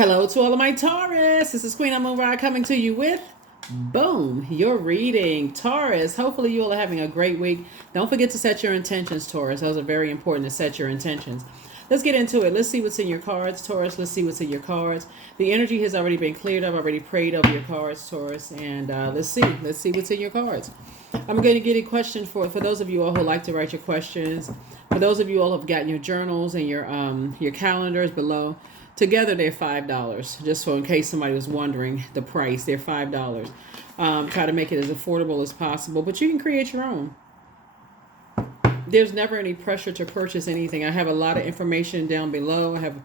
Hello to all of my Taurus. This is Queen Amun Ra coming to you with boom, your reading. Taurus, hopefully you all are having a great week. Don't forget to set your intentions, Taurus. Those are very important to set your intentions. Let's get into it. Let's see what's in your cards, Taurus. Let's see what's in your cards. The energy has already been cleared. I've already prayed over your cards, Taurus. And let's see. Let's see what's in your cards. I'm going to get a question for those of you all who like to write your questions. For those of you all who have gotten your journals and your calendars below. Together, they're $5. Just so in case somebody was wondering the price, they're $5. Try to make it as affordable as possible, but you can create your own. There's never any pressure to purchase anything. I have a lot of information down below. I have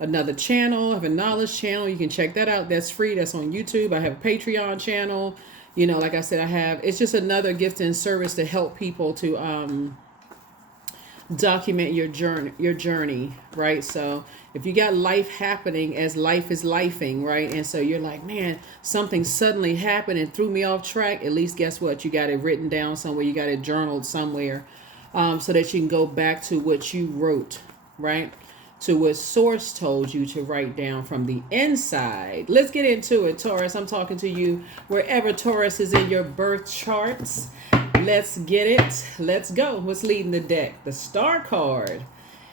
another channel. I have a knowledge channel. You can check that out. That's free. That's on YouTube. I have a Patreon channel. You know, like I said, it's just another gift and service to help people to document your journey, right? So if you got life happening as life is lifing, right? And so you're like, man, something suddenly happened and threw me off track. At least guess what? You got it written down somewhere. You got it journaled somewhere, so that you can go back to what you wrote, right? To what source told you to write down from the inside. Let's get into it, Taurus. I'm talking to you wherever Taurus is in your birth charts. Let's get it. Let's go. What's leading the deck? The Star card.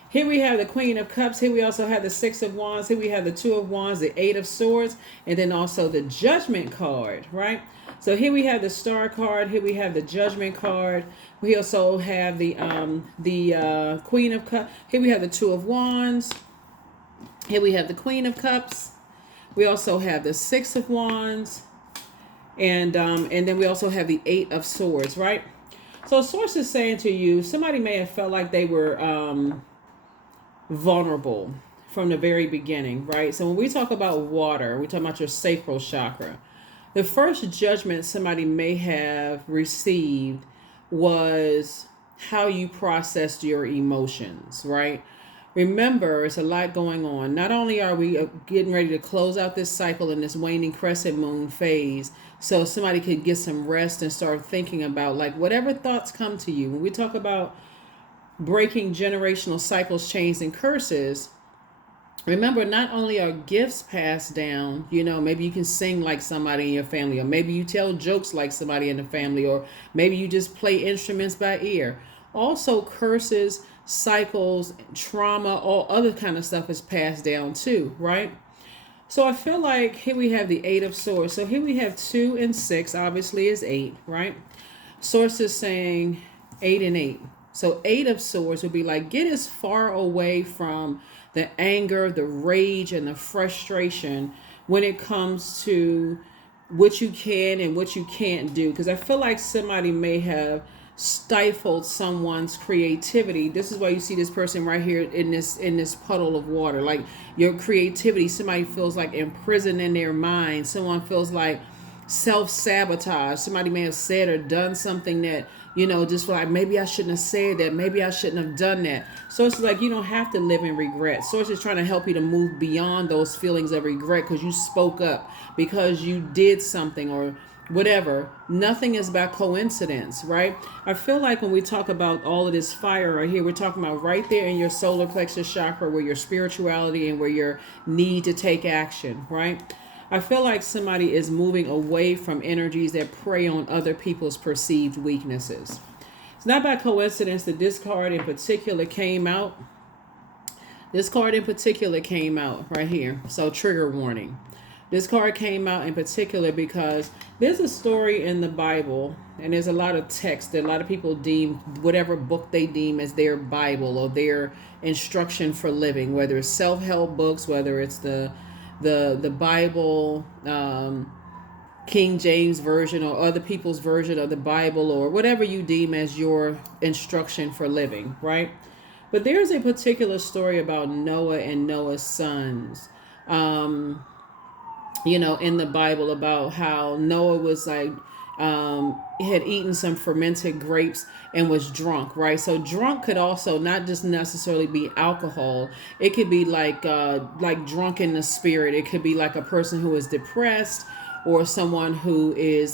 Here we have the Queen of Cups. Here we also have the Six of Wands. Here we have the Two of Wands, the Eight of Swords, and then also the Judgment card, right? So here we have the Star card. Here we have the Judgment card. We also have the Queen of Cups. Here we have the Two of Wands. Here we have the Queen of Cups. We also have the Six of Wands. And then we also have the Eight of Swords, right? So source is saying to you, somebody may have felt like they were vulnerable from the very beginning, right? So when we talk about water, we talk about your sacral chakra. The first judgment somebody may have received was how you processed your emotions, right? Remember, it's a lot going on. Not only are we getting ready to close out this cycle in this waning crescent moon phase, so somebody could get some rest and start thinking about like whatever thoughts come to you. When we talk about breaking generational cycles, chains, and curses, remember, not only are gifts passed down, you know, maybe you can sing like somebody in your family, or maybe you tell jokes like somebody in the family, or maybe you just play instruments by ear. Also, curses, cycles, trauma, all other kind of stuff is passed down too, right? So I feel like here we have the Eight of Swords. So here we have 2 and 6, obviously is 8, right? Source is saying 8 and 8. So 8 of Swords would be like, get as far away from the anger, the rage, and the frustration when it comes to what you can and what you can't do. Because I feel like somebody may have stifled someone's creativity. This is why you see this person right here in this puddle of water. Like your creativity, somebody feels like imprisoned in their mind. Someone feels like self-sabotage. Somebody may have said or done something that, you know, just like, maybe I shouldn't have said that. Maybe I shouldn't have done that. So it's like, you don't have to live in regret. Source is trying to help you to move beyond those feelings of regret because you spoke up, because you did something or whatever. Nothing is by coincidence, right? I feel like when we talk about all of this fire right here, we're talking about right there in your solar plexus chakra, where your spirituality and where your need to take action, right? I feel like somebody is moving away from energies that prey on other people's perceived weaknesses. It's not by coincidence that this card in particular came out. This card in particular came out right here. So trigger warning. This card came out in particular because there's a story in the Bible, and there's a lot of text that a lot of people deem whatever book they deem as their Bible or their instruction for living, whether it's self-help books, whether it's the Bible, King James version, or other people's version of the Bible, or whatever you deem as your instruction for living, right? But there's a particular story about Noah and Noah's sons. You know, in the Bible, about how Noah was like, had eaten some fermented grapes and was drunk, right? So drunk could also not just necessarily be alcohol. It could be like drunk in the spirit. It could be like a person who is depressed, or someone who is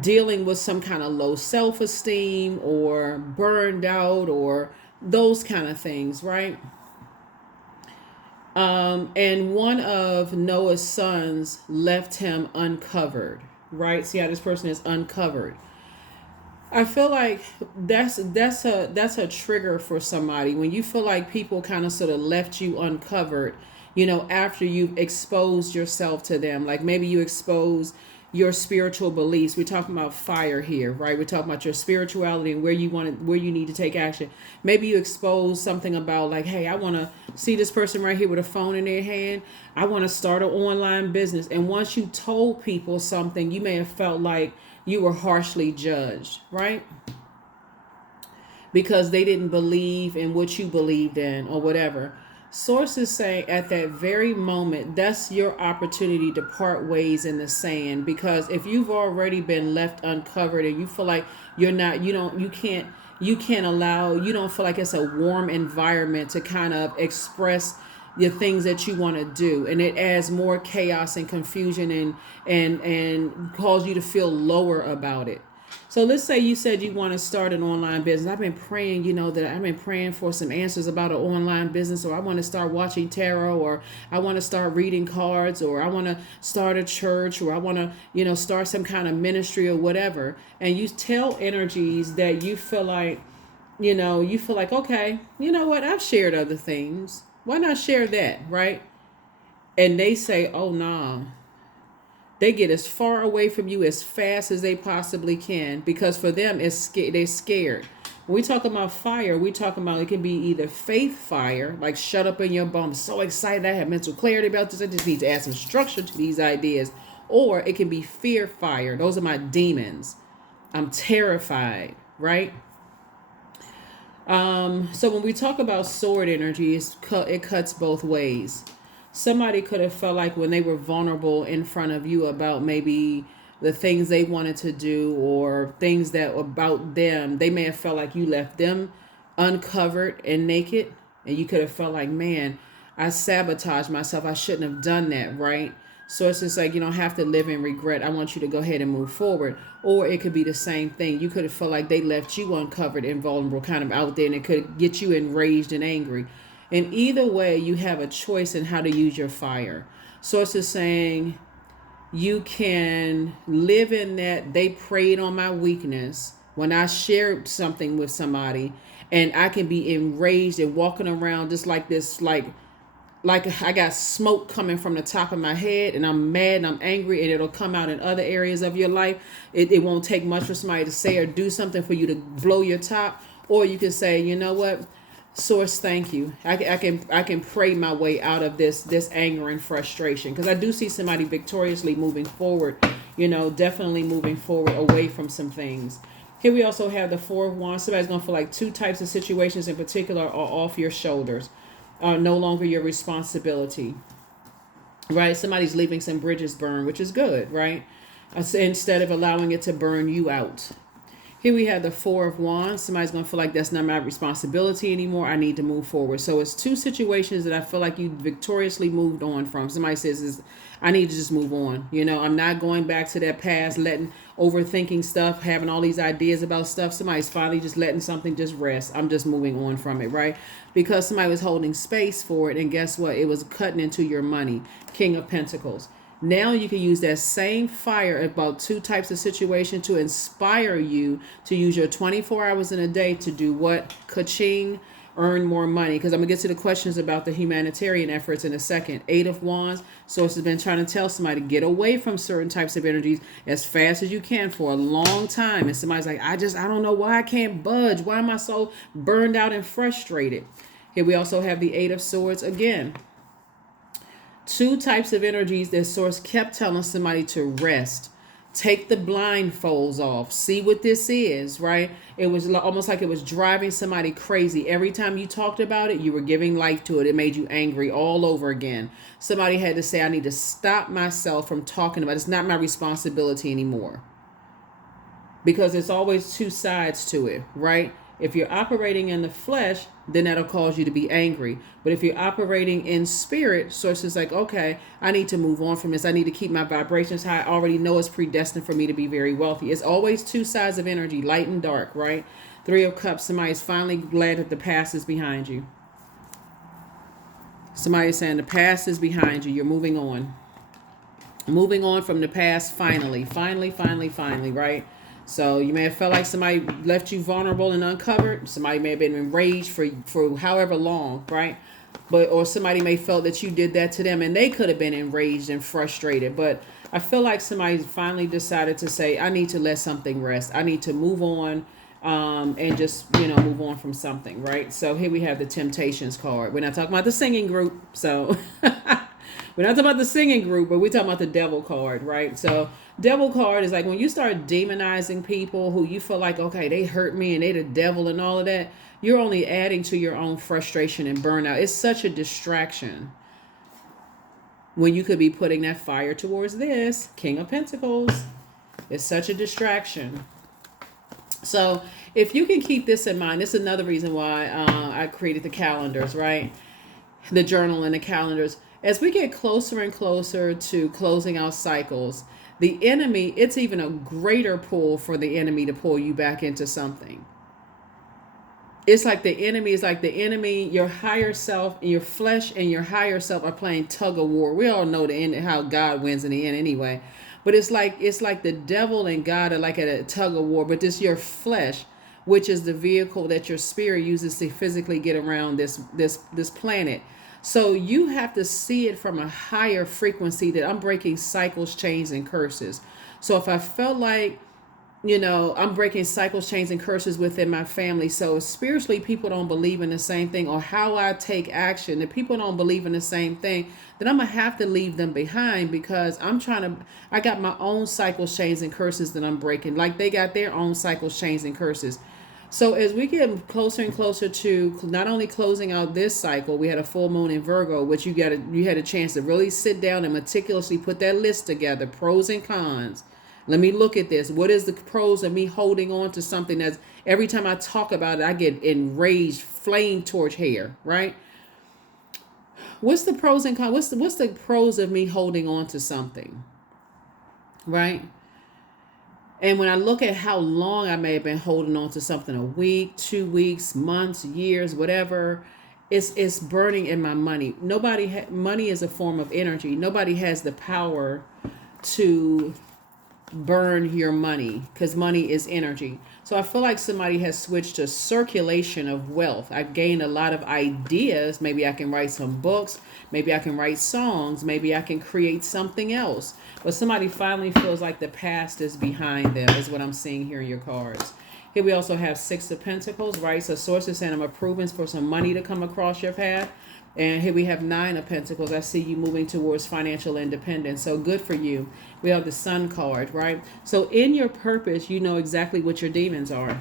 dealing with some kind of low self-esteem, or burned out, or those kind of things, right? And one of Noah's sons left him uncovered, right? See how this person is uncovered. I feel like that's a trigger for somebody when you feel like people kind of sort of left you uncovered, after you've exposed yourself to them. Like maybe you expose your spiritual beliefs. We're talking about fire here, right? We're talking about your spirituality and where you need to take action. Maybe you expose something about like, hey, I want to see this person right here with a phone in their hand. I want to start an online business. And once you told people something, you may have felt like you were harshly judged, right? Because they didn't believe in what you believed in or whatever. Sources say at that very moment, that's your opportunity to part ways in the sand. Because if you've already been left uncovered and you feel like you don't feel like it's a warm environment to kind of express the things that you want to do, and it adds more chaos and confusion and cause you to feel lower about it. So let's say you said you want to start an online business. I've been praying, that I've been praying for some answers about an online business, or I want to start watching tarot, or I want to start reading cards, or I want to start a church, or I want to, start some kind of ministry or whatever. And you tell energies that you feel like, okay, you know what? I've shared other things. Why not share that, right? And they say, oh, nah. They get as far away from you as fast as they possibly can, because for them, they're scared. When we talk about fire, we talk about it can be either faith fire, like shut up in your bum, I'm so excited, I have mental clarity about this, I just need to add some structure to these ideas. Or it can be fear fire. Those are my demons. I'm terrified, right? So when we talk about sword energy, it cuts both ways. Somebody could have felt like when they were vulnerable in front of you about maybe the things they wanted to do or things that about them, they may have felt like you left them uncovered and naked. And you could have felt like, man, I sabotaged myself. I shouldn't have done that, right? So it's just like, you don't have to live in regret. I want you to go ahead and move forward. Or it could be the same thing. You could have felt like they left you uncovered and vulnerable, kind of out there, and it could get you enraged and angry. And either way, you have a choice in how to use your fire. Source is saying you can live in that they preyed on my weakness when I shared something with somebody, and I can be enraged and walking around just like this, like I got smoke coming from the top of my head, and I'm mad and I'm angry, and it'll come out in other areas of your life. It won't take much for somebody to say or do something for you to blow your top. Or you can say, you know what, Source, thank you. I can pray my way out of this anger and frustration, because I do see somebody victoriously moving forward, definitely moving forward away from some things. Here we also have the Four of Wands. Somebody's going to feel like two types of situations in particular are off your shoulders, are no longer your responsibility, right? Somebody's leaving some bridges burned, which is good, right? Instead of allowing it to burn you out. Here we have the Four of Wands. Somebody's going to feel like that's not my responsibility anymore. I need to move forward. So it's two situations that I feel like you victoriously moved on from. Somebody says, I need to just move on. I'm not going back to that past, overthinking stuff, having all these ideas about stuff. Somebody's finally just letting something just rest. I'm just moving on from it, right? Because somebody was holding space for it. And guess what? It was cutting into your money. King of Pentacles. Now you can use that same fire about two types of situation to inspire you to use your 24 hours in a day to do what? Ka-ching, earn more money. Because I'm going to get to the questions about the humanitarian efforts in a second. Eight of Wands. Source has been trying to tell somebody to get away from certain types of energies as fast as you can for a long time. And somebody's like, I don't know why I can't budge. Why am I so burned out and frustrated? Here we also have the Eight of Swords again. Two types of energies that Source kept telling somebody to rest. Take the blindfolds off. See what this is, right? It was almost like it was driving somebody crazy. Every time you talked about it, you were giving life to it. It made you angry all over again. Somebody had to say, I need to stop myself from talking about it. It's not my responsibility anymore. Because there's always two sides to it, right? If you're operating in the flesh, then that'll cause you to be angry. But if you're operating in spirit, Source is like, okay, I need to move on from this. I need to keep my vibrations high. I already know it's predestined for me to be very wealthy. It's always two sides of energy, light and dark, right? Three of Cups, somebody's finally glad that the past is behind you. Somebody's saying the past is behind you. You're moving on. Moving on from the past finally. Finally, right? So you may have felt like somebody left you vulnerable and uncovered. Somebody may have been enraged for however long, right? Or somebody may felt that you did that to them and they could have been enraged and frustrated. But I feel like somebody finally decided to say, I need to let something rest. I need to move on, and just, move on from something, right? So here we have the Temptations card. We're not talking about the singing group. So we're not talking about the singing group, but we're talking about the Devil card, right? So Devil card is like when you start demonizing people who you feel like, okay, they hurt me and they the devil and all of that, you're only adding to your own frustration and burnout. It's such a distraction when you could be putting that fire towards this King of Pentacles. It's such a distraction. So if you can keep this in mind, this is another reason why I created the calendars, right? The journal and the calendars. As we get closer and closer to closing out cycles, the enemy, it's even a greater pull for the enemy to pull you back into something. It's like the enemy, your higher self, your flesh and your higher self are playing tug of war. We all know the end, how God wins in the end anyway. But it's like the devil and God are like at a tug of war, but this your flesh, which is the vehicle that your spirit uses to physically get around this planet. So you have to see it from a higher frequency that I'm breaking cycles, chains, and curses. So if I felt like, I'm breaking cycles, chains, and curses within my family. So spiritually, people don't believe in the same thing, or how I take action, if people don't believe in the same thing, then I'm going to have to leave them behind, because I got my own cycles, chains, and curses that I'm breaking. Like they got their own cycles, chains, and curses. So as we get closer and closer to not only closing out this cycle, we had a full moon in Virgo, which you had a chance to really sit down and meticulously put that list together, pros and cons. Let me look at this. What is the pros of me holding on to something that's every time I talk about it, I get enraged, flame torch hair, right? What's the pros and cons? What's the pros of me holding on to something, right? And when I look at how long I may have been holding on to something, a week, 2 weeks, months, years, whatever, it's burning in my money. Money is a form of energy. Nobody has the power to burn your money, because money is energy. So I feel like somebody has switched to circulation of wealth. I've gained a lot of ideas. Maybe I can write some books. Maybe I can write songs. Maybe I can create something else. But somebody finally feels like the past is behind them, is what I'm seeing here in your cards. Here we also have Six of Pentacles, right? So source is saying I'm approving for some money to come across your path. And here we have Nine of Pentacles. I see you moving towards financial independence. So good for you. We have the Sun card, right? So in your purpose, you know exactly what your demons are.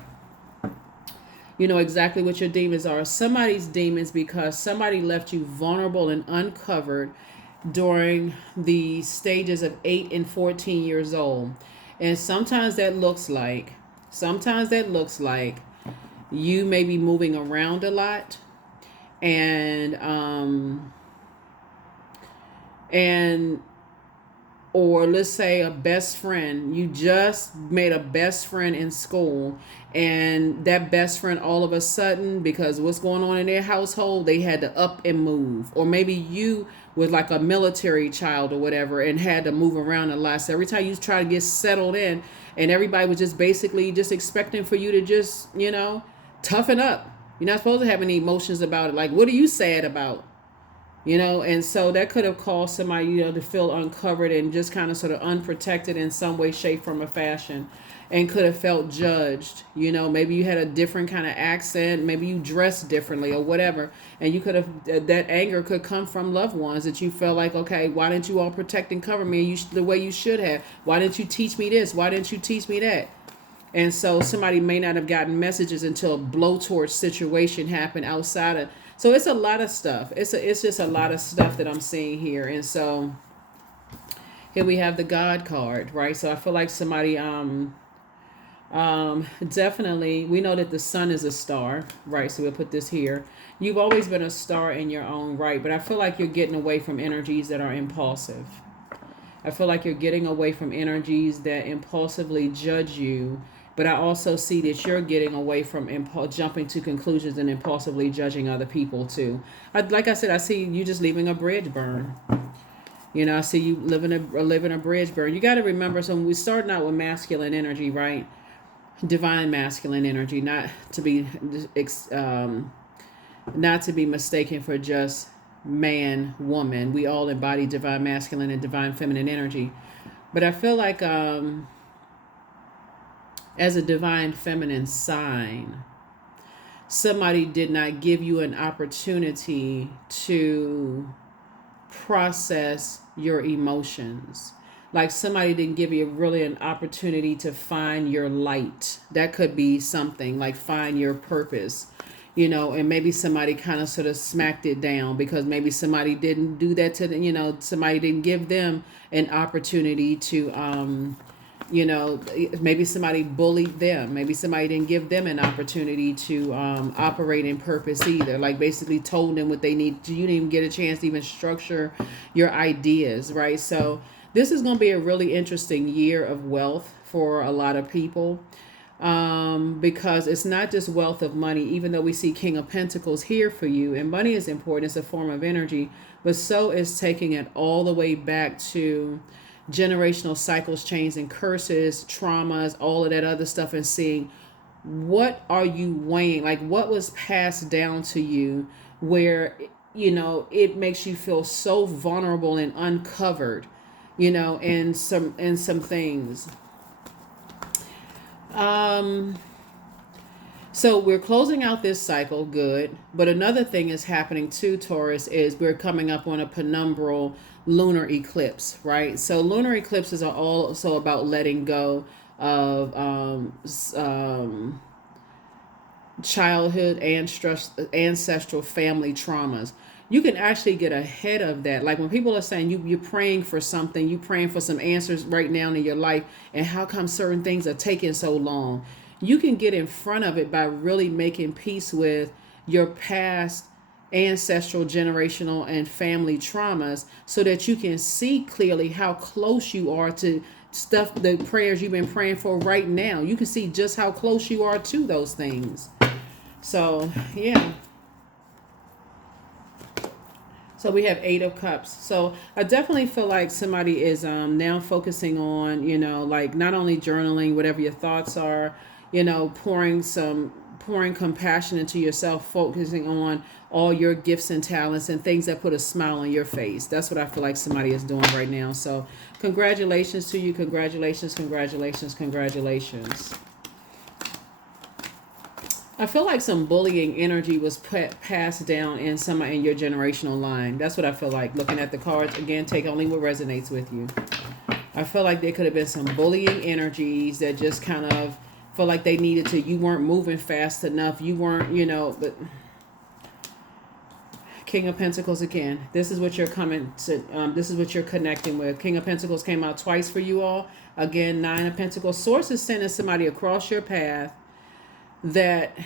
You know exactly what your demons are. Somebody's demons because somebody left you vulnerable and uncovered during the stages of 8 and 14 years old. And sometimes that looks like you may be moving around a lot. Or let's say a best friend, you just made a best friend in school, and that best friend all of a sudden, because what's going on in their household, they had to up and move. Or maybe you was like a military child or whatever and had to move around a lot. So every time you try to get settled in, and everybody was just basically just expecting for you to just, toughen up. You're not supposed to have any emotions about it. Like, what are you sad about? And so that could have caused somebody, to feel uncovered and just kind of sort of unprotected in some way, shape, form, or fashion, and could have felt judged. Maybe you had a different kind of accent. Maybe you dressed differently or whatever. And you could have, that anger could come from loved ones that you felt like, okay, why didn't you all protect and cover me the way you should have? Why didn't you teach me this? Why didn't you teach me that? And so somebody may not have gotten messages until a blowtorch situation happened outside of. So it's a lot of stuff. It's just a lot of stuff that I'm seeing here. And so here we have the God card, right? So I feel like somebody definitely, we know that the sun is a star, right? So we'll put this here. You've always been a star in your own right, but I feel like you're getting away from energies that are impulsive. I feel like you're getting away from energies that impulsively judge you But I also see that you're getting away from jumping to conclusions and impulsively judging other people too. Like I said, I see you just leaving a bridge burn. You know, I see you living a bridge burn. You got to remember, so when we're starting out with masculine energy, right? Divine masculine energy, um, not to be mistaken for just man, woman. We all embody divine masculine and divine feminine energy. But I feel like as a divine feminine sign, somebody did not give you an opportunity to process your emotions. Like somebody didn't give you really an opportunity to find your light. That could be something like find your purpose, and maybe somebody kind of sort of smacked it down because maybe somebody didn't do that to them, somebody didn't give them an opportunity to, maybe somebody bullied them. Maybe somebody didn't give them an opportunity to operate in purpose either. Like basically told them what they need. You didn't even get a chance to even structure your ideas, right? So this is going to be a really interesting year of wealth for a lot of people. Because it's not just wealth of money, even though we see King of Pentacles here for you, and money is important, it's a form of energy, but so is taking it all the way back to generational cycles, chains, and curses, traumas, all of that other stuff, and seeing what are you weighing, like what was passed down to you where, it makes you feel so vulnerable and uncovered, in some things. So we're closing out this cycle, good. But another thing is happening too, Taurus, is we're coming up on a penumbral lunar eclipse, right? So lunar eclipses are also about letting go of childhood and ancestral family traumas. You can actually get ahead of that. Like when people are saying you're praying for something, you're praying for some answers right now in your life, and how come certain things are taking so long? You can get in front of it by really making peace with your past ancestral, generational, and family traumas so that you can see clearly how close you are to stuff, the prayers you've been praying for right now. You can see just how close you are to those things. So, yeah. So we have 8 of Cups. So I definitely feel like somebody is now focusing on, like not only journaling, whatever your thoughts are, pouring compassion into yourself, focusing on all your gifts and talents and things that put a smile on your face. That's what I feel like somebody is doing right now. So congratulations to you. Congratulations, congratulations, congratulations. I feel like some bullying energy was passed down in your generational line. That's what I feel like. Looking at the cards, again, take only what resonates with you. I feel like there could have been some bullying energies that just kind of feel like they needed to. You weren't moving fast enough. You weren't, but King of Pentacles again. This is what you're coming to. This is what you're connecting with. King of Pentacles came out twice for you all. Again, 9 of Pentacles. Source is sending somebody across your path that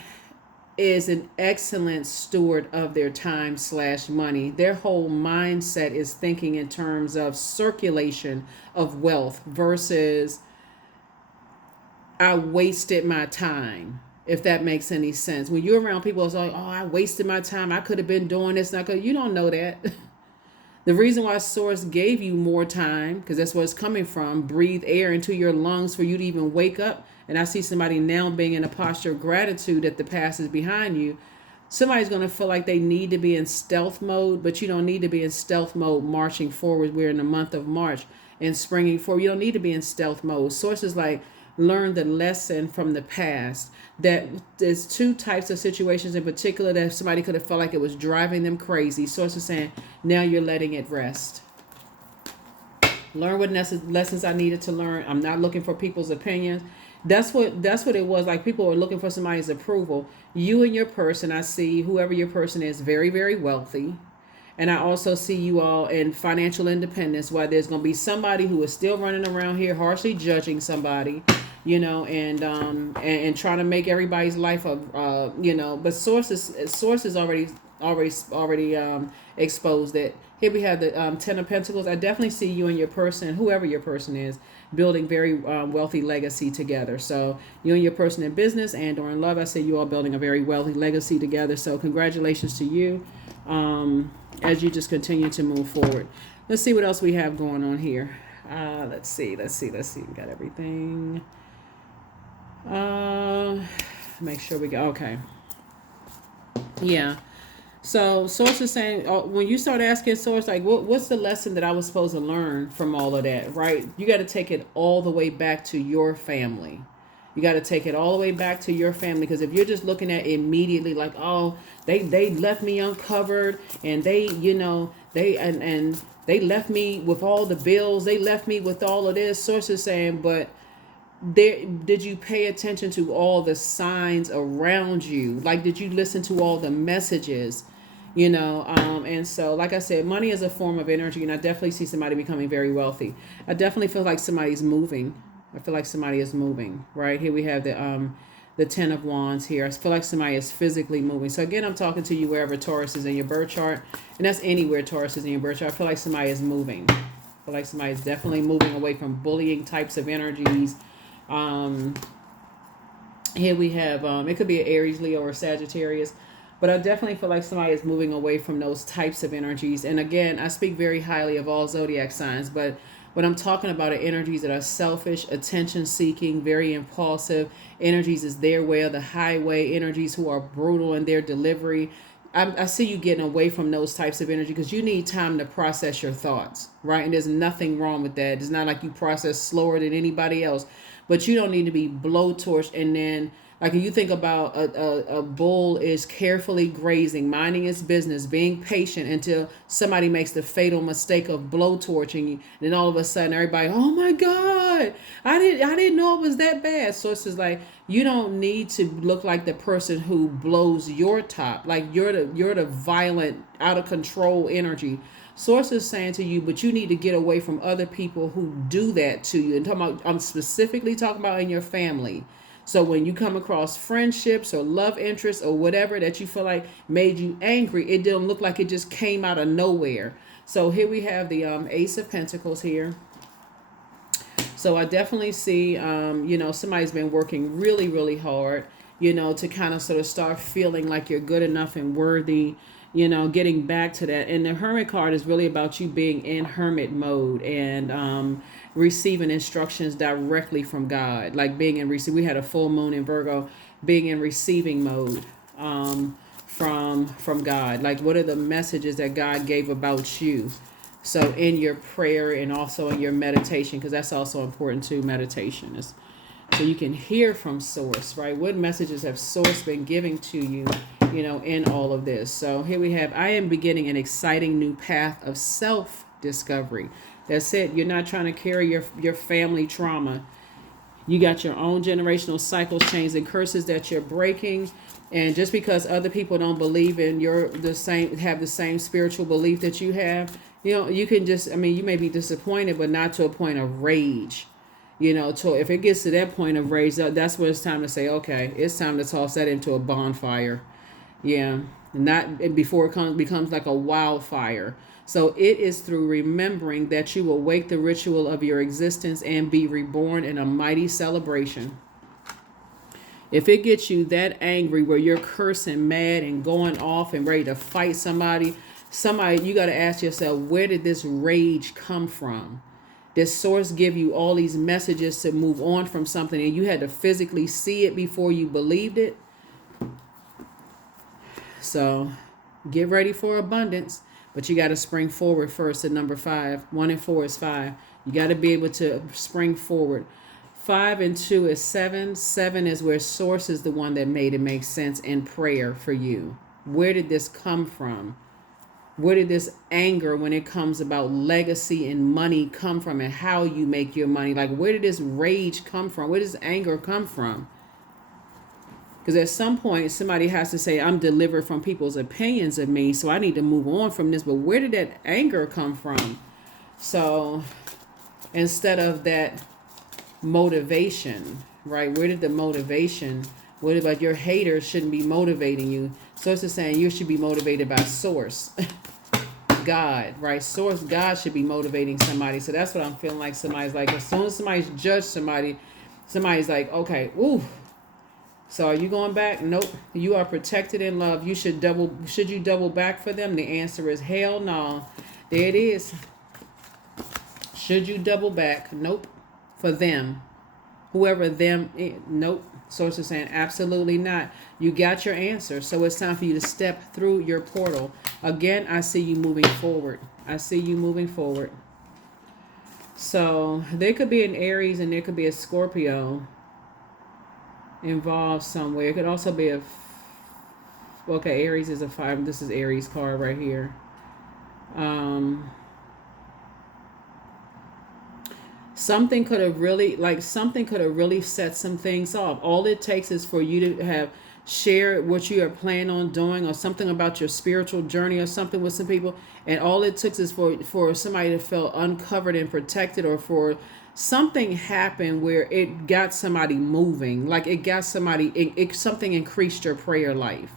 is an excellent steward of their time / money. Their whole mindset is thinking in terms of circulation of wealth versus I wasted my time, if that makes any sense. When you're around people, it's like, oh, I wasted my time. I could have been doing this. You don't know that. The reason why Source gave you more time, because that's where it's coming from, breathe air into your lungs for you to even wake up. And I see somebody now being in a posture of gratitude that the past is behind you. Somebody's going to feel like they need to be in stealth mode, but you don't need to be in stealth mode marching forward. We're in the month of March and springing forward. You don't need to be in stealth mode. Source is like, learn the lesson from the past. That there's 2 types of situations in particular that somebody could have felt like it was driving them crazy. Source is saying, now you're letting it rest. Learn what lessons I needed to learn. I'm not looking for people's opinions. That's what it was. Like people were looking for somebody's approval. You and your person, I see whoever your person is, very, very wealthy. And I also see you all in financial independence, where there's going to be somebody who is still running around here harshly judging somebody, and trying to make everybody's life but source is already already exposed it. Here we have the Ten of Pentacles. I definitely see you and your person, whoever your person is, building very wealthy legacy together. So you and your person in business and or in love, I see you all building a very wealthy legacy together. So congratulations to you as you just continue to move forward. Let's see what else we have going on here. Let's see. We got everything. Make sure we go. Okay. Yeah. So Source is saying, when you start asking Source, like, what's the lesson that I was supposed to learn from all of that, right? You got to take it all the way back to your family. You got to take it all the way back to your family, because if you're just looking at immediately like, oh, they left me uncovered, and they, you know, and they left me with all the bills, they left me with all of this. Source is saying, but did you pay attention to all the signs around you? Like, did you listen to all the messages? You know, and so, like I said, money is a form of energy, and I definitely see somebody becoming very wealthy. I definitely feel like somebody's moving. I feel like somebody is moving. Right here we have the Ten of Wands here. I feel like somebody is physically moving. So again, I'm talking to you wherever Taurus is in your birth chart, and that's anywhere Taurus is in your birth chart. I feel like somebody is moving. I feel like somebody is definitely moving away from bullying types of energies. Here we have it could be an Aries, Leo, or Sagittarius. But I definitely feel like somebody is moving away from those types of energies. And again, I speak very highly of all zodiac signs, but what I'm talking about are energies that are selfish, attention-seeking, very impulsive. Energies is their way or the highway. Energies who are brutal in their delivery. I see you getting away from those types of energy, because you need time to process your thoughts, right? And there's nothing wrong with that. It's not like you process slower than anybody else, but you don't need to be blowtorched. And then, like, if you think about a bull is carefully grazing, minding its business, being patient until somebody makes the fatal mistake of blowtorching you. And then all of a sudden everybody, oh my God, I didn't know it was that bad. So it's just like, you don't need to look like the person who blows your top. Like, you're the violent, out of control energy. Source is saying to you, but you need to get away from other people who do that to you. And I'm specifically talking about in your family. So when you come across friendships or love interests or whatever that you feel like made you angry, it didn't look like it just came out of nowhere. So here we have the Ace of Pentacles here. So I definitely see, you know, somebody's been working really, really hard, you know, to kind of sort of start feeling like you're good enough and worthy, you know, getting back to that. And the Hermit card is really about you being in hermit mode and receiving instructions directly from God, like being in we had a full moon in Virgo, being in receiving mode from God. Like, what are the messages that God gave about you? So in your prayer and also in your meditation, because that's also important too, meditation is so you can hear from Source, right? What messages have Source been giving to you, you know, in all of this? So here we have, I am beginning an exciting new path of self-discovery. That's it. You're not trying to carry your family trauma. You got your own generational cycles, chains, and curses that you're breaking. And just because other people don't believe in have the same spiritual belief that you have, you know, you can just, I mean, you may be disappointed, but not to a point of rage. You know, so if it gets to that point of rage, that's where it's time to say, okay, it's time to toss that into a bonfire. Yeah, not before it becomes like a wildfire. So it is through remembering that you will wake the ritual of your existence and be reborn in a mighty celebration. If it gets you that angry where you're cursing, mad, and going off and ready to fight somebody, you got to ask yourself, where did this rage come from? Did Source give you all these messages to move on from something and you had to physically see it before you believed it? So get ready for abundance, but you got to spring forward first at number 5. 1 and 4 is 5. You got to be able to spring forward. 5 and 2 is 7. 7 is where Source is the one that made it make sense in prayer for you. Where did this come from? Where did this anger when it comes about legacy and money come from, and how you make your money? Like, where did this rage come from? Where does anger come from? Because at some point, somebody has to say, I'm delivered from people's opinions of me, so I need to move on from this. But where did that anger come from? So instead of that motivation, right? Where did the motivation What about your haters shouldn't be motivating you? Source is saying you should be motivated by source. God, right? Source, God should be motivating somebody. So that's what I'm feeling like. Somebody's like, as soon as somebody's judged somebody, somebody's like, okay, ooh. So are you going back? Nope. You are protected in love. Should you double back for them? The answer is hell no. There it is. Should you double back? Nope. For them. Whoever them is. Nope. Source is saying absolutely not. You got your answer. So it's time for you to step through your portal. Again, I see you moving forward. I see you moving forward. So there could be an Aries and there could be a Scorpio involved somewhere. It could also be okay, Aries is a 5. This is Aries card right here. Something could have really set some things off. All it takes is for you to have shared what you are planning on doing, or something about your spiritual journey or something with some people, and all it took is for somebody to feel uncovered and protected, or for something happened where it got somebody moving, like it got somebody, something increased your prayer life.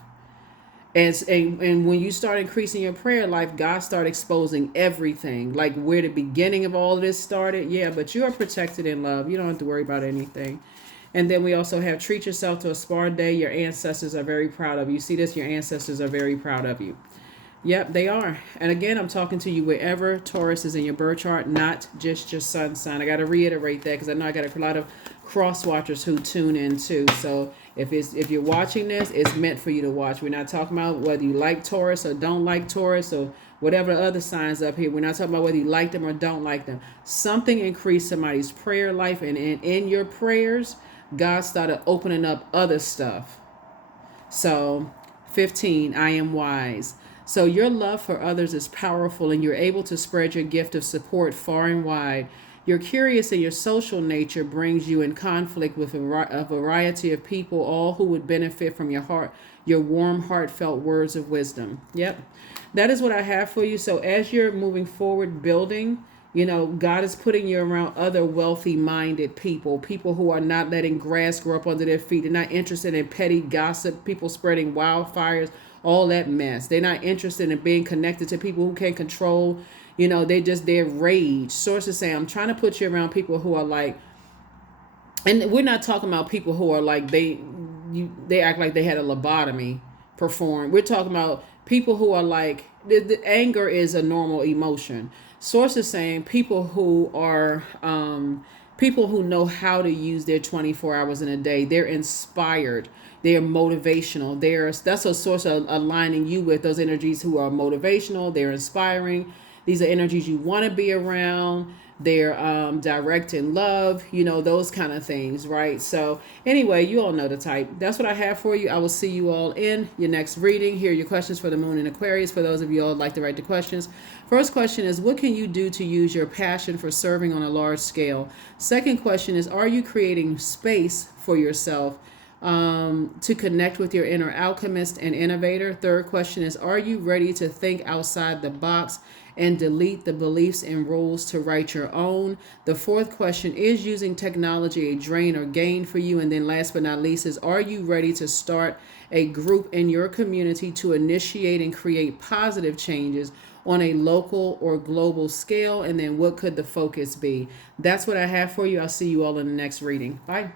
And when you start increasing your prayer life, God start exposing everything, like where the beginning of all of this started. Yeah, but you are protected in love. You don't have to worry about anything. And then we also have treat yourself to a spa day. Your ancestors are very proud of you. See this? Your ancestors are very proud of you. Yep, they are. And again, I'm talking to you wherever Taurus is in your birth chart, not just your sun sign. I got to reiterate that because I know I got a lot of cross watchers who tune in too. So if you're watching this, it's meant for you to watch. We're not talking about whether you like Taurus or don't like Taurus or whatever other signs up here. We're not talking about whether you like them or don't like them. Something increased somebody's prayer life, and in your prayers, God started opening up other stuff. So 15, I am wise. So your love for others is powerful, and you're able to spread your gift of support far and wide. Your curious and your social nature brings you in conflict with a variety of people, all who would benefit from your warm, heartfelt words of wisdom. Yep. That is what I have for you. So as you're moving forward, building, God is putting you around other wealthy-minded people who are not letting grass grow up under their feet. They're not interested in petty gossip, people spreading wildfires, all that mess. They're not interested in being connected to people who can't control. Their rage. Sources say, I'm trying to put you around people who are like, and we're not talking about people who are like, they act like they had a lobotomy performed. We're talking about people who are like, the anger is a normal emotion. Sources saying people who are, people who know how to use their 24 hours in a day. They're inspired. They're motivational. That's a source of aligning you with those energies who are motivational. They're inspiring. These are energies you want to be around. They're direct in love, those kind of things, right? So anyway, you all know the type. That's what I have for you. I will see you all in your next reading. Here are your questions for the moon in Aquarius. For those of you all who'd like to write the questions. First question is, what can you do to use your passion for serving on a large scale? Second question is, are you creating space for yourself to connect with your inner alchemist and innovator? Third question is, are you ready to think outside the box and delete the beliefs and rules to write your own? The fourth question is, using technology a drain or gain for you? And then last but not least is, are you ready to start a group in your community to initiate and create positive changes on a local or global scale? And then what could the focus be? That's what I have for you. I'll see you all in the next reading. Bye.